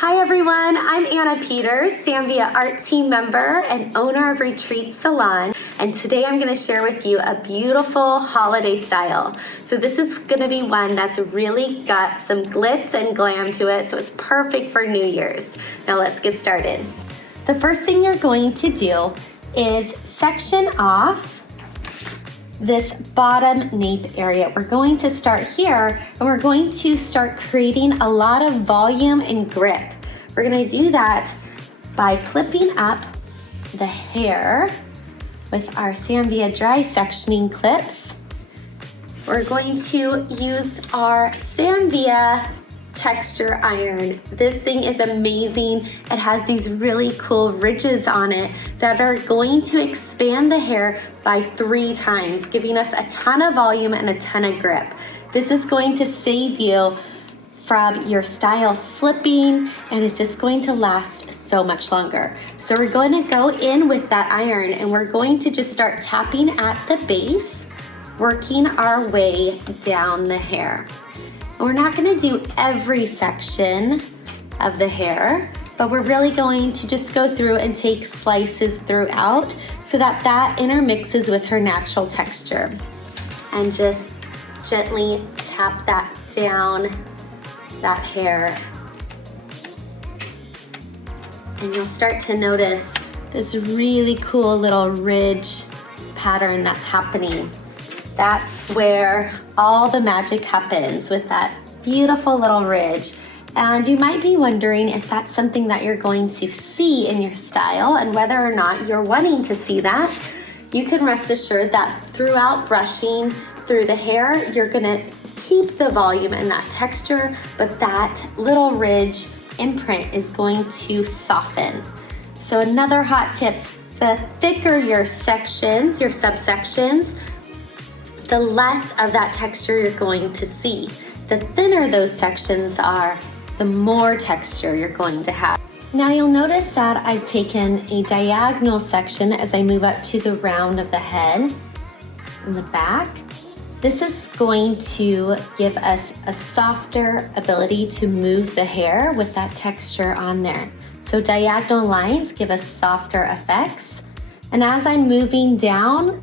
Hi everyone, I'm Anna Peters, Sam Villa ArTeam Member and owner of Retreat Salon, and today I'm going to share with you a beautiful holiday style. So this is going to be one that's really got some glitz and glam to it, so it's perfect for New Year's. Now let's get started. The first thing you're going to do is section off this bottom nape area. We're going to start here and we're going to start creating a lot of volume and grip. We're going to do that by clipping up the hair with our Sam Villa dry sectioning clips. We're going to use our Sam Villa texture iron. This thing is amazing. It has these really cool ridges on it that are going to expand the hair by 3 times, giving us a ton of volume and a ton of grip. This is going to save you from your style slipping, and it's just going to last so much longer. So we're going to go in with that iron and we're going to just start tapping at the base, working our way down the hair. We're not going to do every section of the hair, but we're really going to just go through and take slices throughout so that that intermixes with her natural texture. And just gently tap that down, that hair. And you'll start to notice this really cool little ridge pattern that's happening. That's where all the magic happens, with that beautiful little ridge. And you might be wondering if that's something that you're going to see in your style and whether or not you're wanting to see that. You can rest assured that throughout brushing through the hair, you're gonna keep the volume and that texture, but that little ridge imprint is going to soften. So another hot tip, the thicker your sections, your subsections, the less of that texture you're going to see. The thinner those sections are, the more texture you're going to have. Now you'll notice that I've taken a diagonal section as I move up to the round of the head in the back. This is going to give us a softer ability to move the hair with that texture on there. So diagonal lines give us softer effects. And as I'm moving down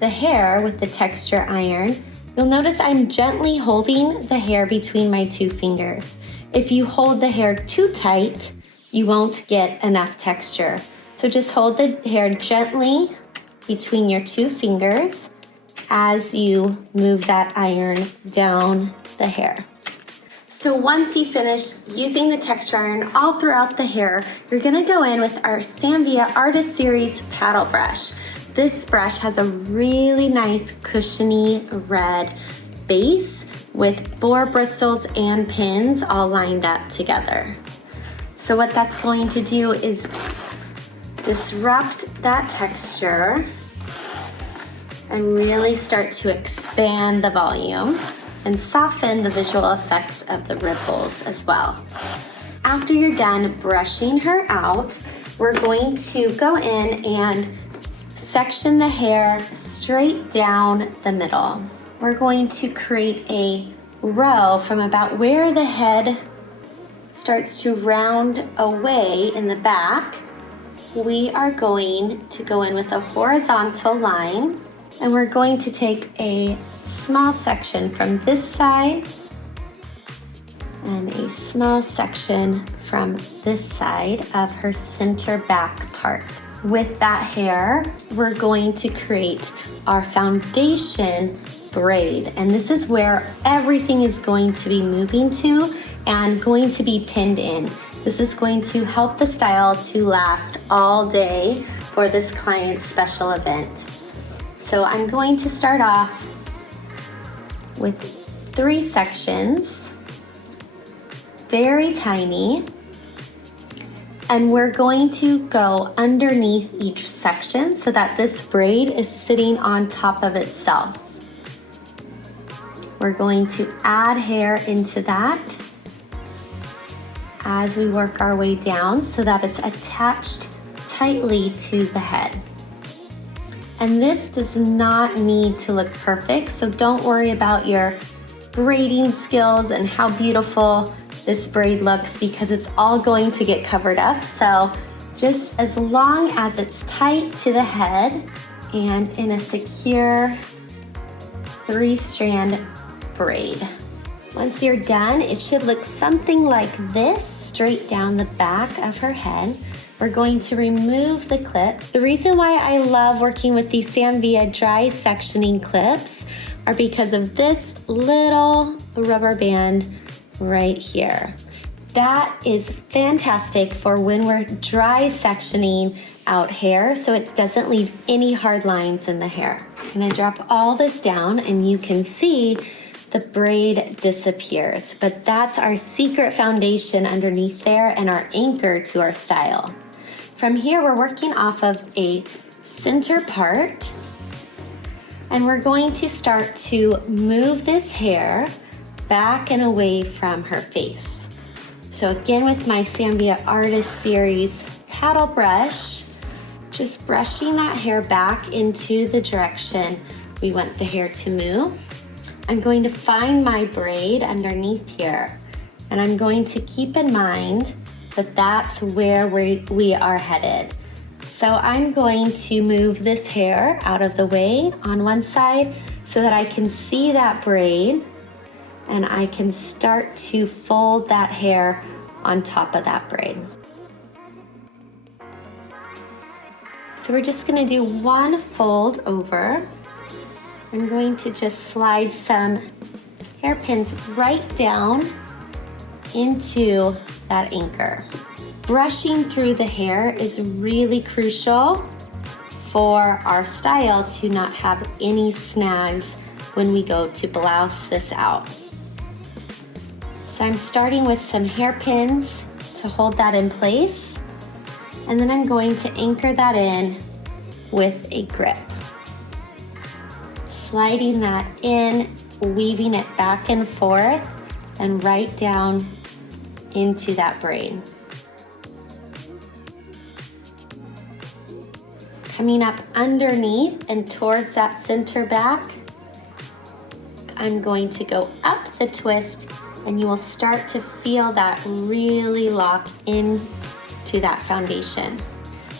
the hair with the texture iron, you'll notice I'm gently holding the hair between my 2 fingers. If you hold the hair too tight, you won't get enough texture. So just hold the hair gently between your 2 fingers as you move that iron down the hair. So once you finish using the texture iron all throughout the hair, you're gonna go in with our Sam Villa Artist Series paddle brush. This brush has a really nice cushiony red base with boar bristles and pins all lined up together. So what that's going to do is disrupt that texture and really start to expand the volume and soften the visual effects of the ripples as well. After you're done brushing her out, we're going to go in and section the hair straight down the middle. We're going to create a row from about where the head starts to round away in the back. We are going to go in with a horizontal line, and we're going to take a small section from this side and a small section from this side of her center back part. With that hair, we're going to create our foundation braid, and this is where everything is going to be moving to and going to be pinned in. This is going to help the style to last all day for this client's special event. So I'm going to start off with 3 sections, very tiny, and we're going to go underneath each section so that this braid is sitting on top of itself. We're going to add hair into that as we work our way down so that it's attached tightly to the head. And this does not need to look perfect, so don't worry about your braiding skills and how beautiful this braid looks because it's all going to get covered up. So just as long as it's tight to the head and in a secure 3-strand braid. Once you're done, it should look something like this, straight down the back of her head. We're going to remove the clips. The reason why I love working with these Sam Villa dry sectioning clips are because of this little rubber band right here. That is fantastic for when we're dry sectioning out hair so it doesn't leave any hard lines in the hair. I'm gonna drop all this down and you can see the braid disappears, but that's our secret foundation underneath there and our anchor to our style. From here, we're working off of a center part, and we're going to start to move this hair back and away from her face. So again, with my Sam Villa Artist Series paddle brush, just brushing that hair back into the direction we want the hair to move. I'm going to find my braid underneath here, and I'm going to keep in mind that that's where we are headed. So I'm going to move this hair out of the way on one side so that I can see that braid, and I can start to fold that hair on top of that braid. So we're just gonna do one fold over. I'm going to just slide some hairpins right down into that anchor. Brushing through the hair is really crucial for our style to not have any snags when we go to blouse this out. So I'm starting with some hairpins to hold that in place, and then I'm going to anchor that in with a grip. Sliding that in, weaving it back and forth and right down into that braid. Coming up underneath and towards that center back, I'm going to go up the twist, and you will start to feel that really lock into that foundation.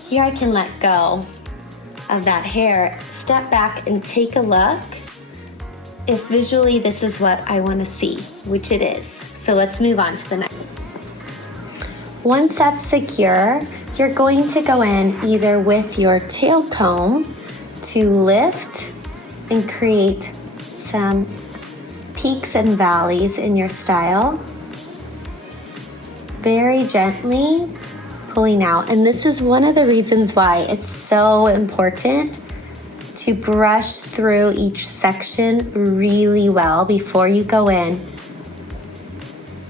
Here I can let go of that hair, step back and take a look if visually this is what I want to see, which it is. So let's move on to the next. Once that's secure, you're going to go in either with your tail comb to lift and create some peaks and valleys in your style, very gently pulling out. And this is one of the reasons why it's so important to brush through each section really well before you go in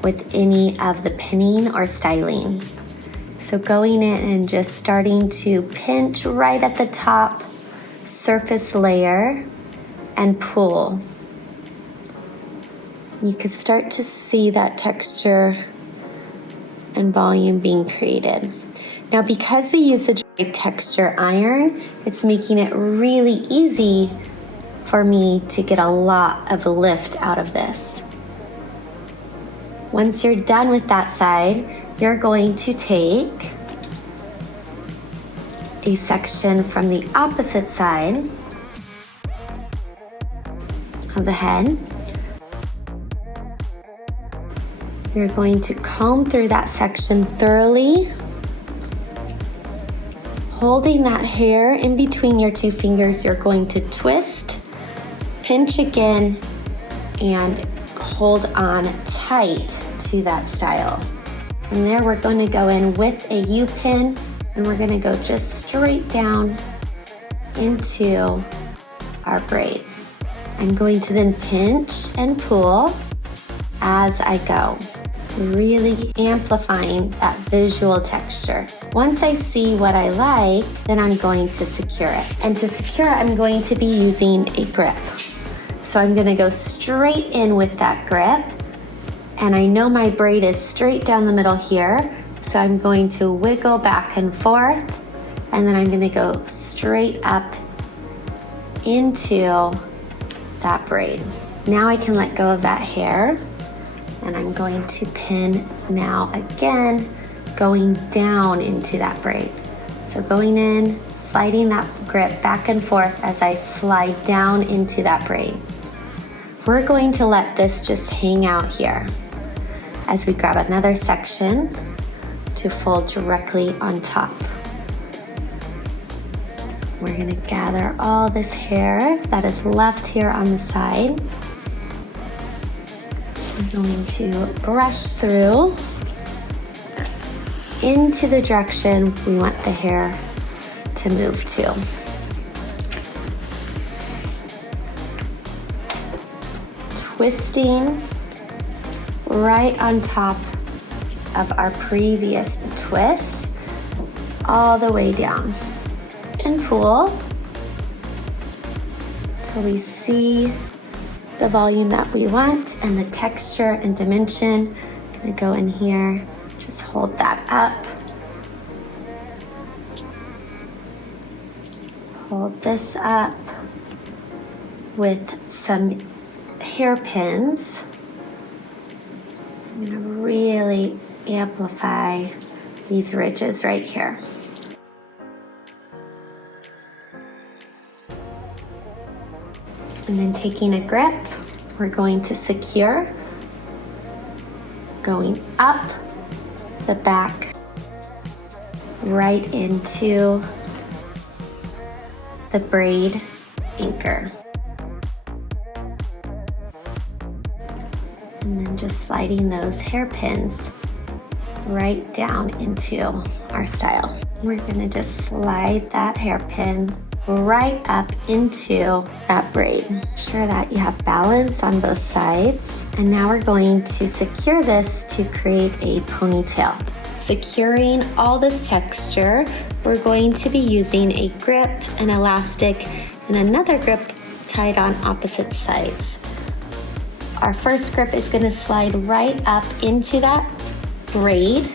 with any of the pinning or styling. So going in and just starting to pinch right at the top surface layer and pull. You can start to see that texture and volume being created. Now, because we use the dry texture iron, it's making it really easy for me to get a lot of lift out of this. Once you're done with that side, you're going to take a section from the opposite side of the head. You're going to comb through that section thoroughly, holding that hair in between your two fingers. You're going to twist, pinch again, and hold on tight to that style. From there, we're going to go in with a U-pin, and we're going to go just straight down into our braid. I'm going to then pinch and pull as I go, really amplifying that visual texture. Once I see what I like, then I'm going to secure it. And to secure it, I'm going to be using a grip. So I'm going to go straight in with that grip, and I know my braid is straight down the middle here, so I'm going to wiggle back and forth, and then I'm going to go straight up into that braid. Now I can let go of that hair. And I'm going to pin now again, going down into that braid. So going in, sliding that grip back and forth as I slide down into that braid. We're going to let this just hang out here as we grab another section to fold directly on top. We're going to gather all this hair that is left here on the side. We're going to brush through into the direction we want the hair to move to. Twisting right on top of our previous twist, all the way down. And pull till we see the volume that we want and the texture and dimension. I'm gonna go in here, just hold that up. Hold this up with some hairpins. I'm gonna really amplify these ridges right here. And then taking a grip, we're going to secure, going up the back, right into the braid anchor. And then just sliding those hairpins right down into our style. We're gonna just slide that hairpin right up into that braid. Ensure that you have balance on both sides. And now we're going to secure this to create a ponytail. Securing all this texture, we're going to be using a grip, an elastic, and another grip tied on opposite sides. Our first grip is going to slide right up into that braid.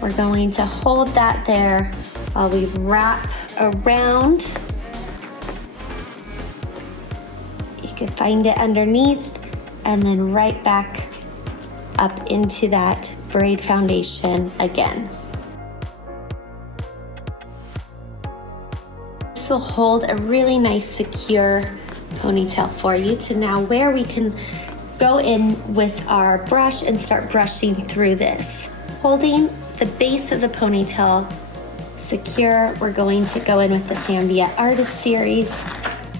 We're going to hold that there while we wrap around. You can find it underneath and then right back up into that braid foundation again. This will hold a really nice secure ponytail for you to now where we can go in with our brush and start brushing through this. Holding the base of the ponytail secure, we're going to go in with the Sam Villa Artist Series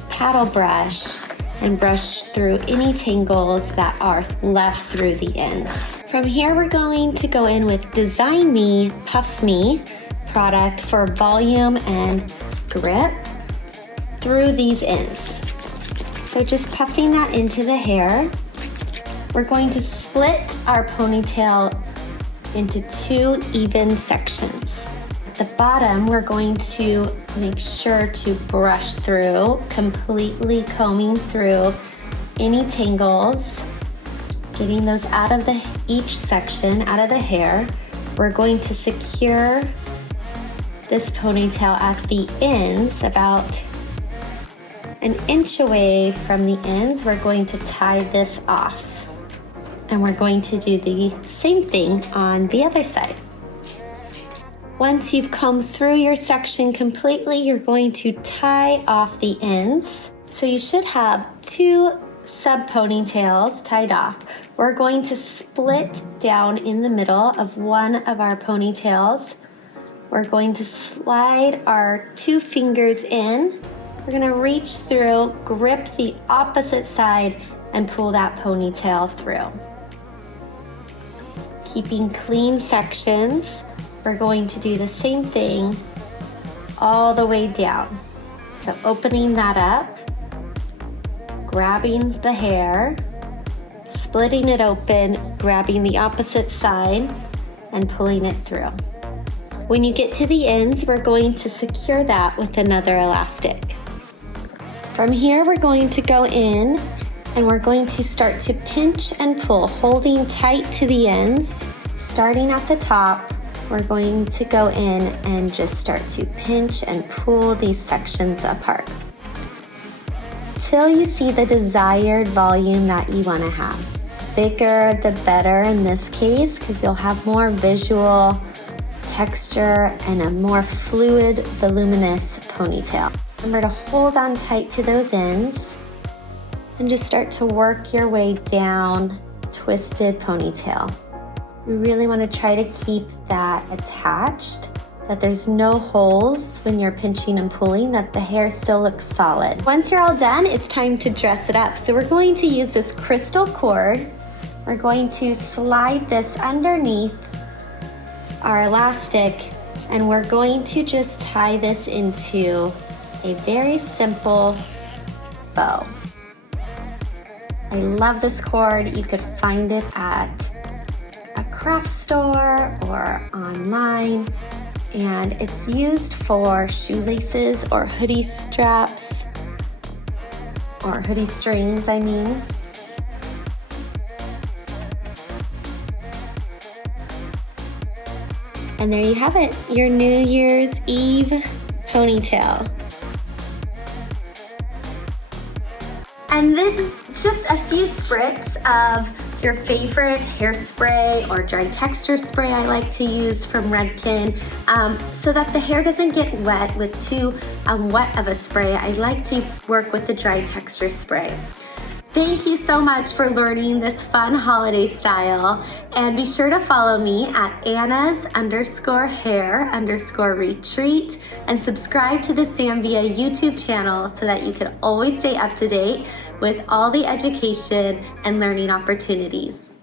paddle brush and brush through any tangles that are left through the ends. From here, we're going to go in with Design Me, Puff Me product for volume and grip through these ends. So just puffing that into the hair. We're going to split our ponytail into two even sections. At the bottom, we're going to make sure to brush through, completely combing through any tangles, getting those out of each section, out of the hair. We're going to secure this ponytail at the ends, about an inch away from the ends. We're going to tie this off. And we're going to do the same thing on the other side. Once you've combed through your section completely, you're going to tie off the ends. So you should have two sub ponytails tied off. We're going to split down in the middle of one of our ponytails. We're going to slide our two fingers in. We're gonna reach through, grip the opposite side, and pull that ponytail through. Keeping clean sections, we're going to do the same thing all the way down. So opening that up, grabbing the hair, splitting it open, grabbing the opposite side, and pulling it through. When you get to the ends, we're going to secure that with another elastic. From here, we're going to go in and we're going to start to pinch and pull, holding tight to the ends. Starting at the top, we're going to go in and just start to pinch and pull these sections apart till you see the desired volume that you want to have. bigger the better in this case, because you'll have more visual texture and a more fluid, voluminous ponytail. Remember to hold on tight to those ends and just start to work your way down twisted ponytail. You really want to try to keep that attached, that there's no holes when you're pinching and pulling, that the hair still looks solid. Once you're all done, it's time to dress it up. So we're going to use this crystal cord. We're going to slide this underneath our elastic, and we're going to just tie this into a very simple bow. I love this cord. You could find it at a craft store or online, and it's used for shoelaces or hoodie straps, or hoodie strings, I mean. And there you have it, your New Year's Eve ponytail. And then just a few spritz of your favorite hairspray or dry texture spray I like to use from Redken, so that the hair doesn't get wet with too wet of a spray. I like to work with the dry texture spray. Thank you so much for learning this fun holiday style, and be sure to follow me at Anna's_hair_retreat and subscribe to the Sam Villa YouTube channel so that you can always stay up to date with all the education and learning opportunities.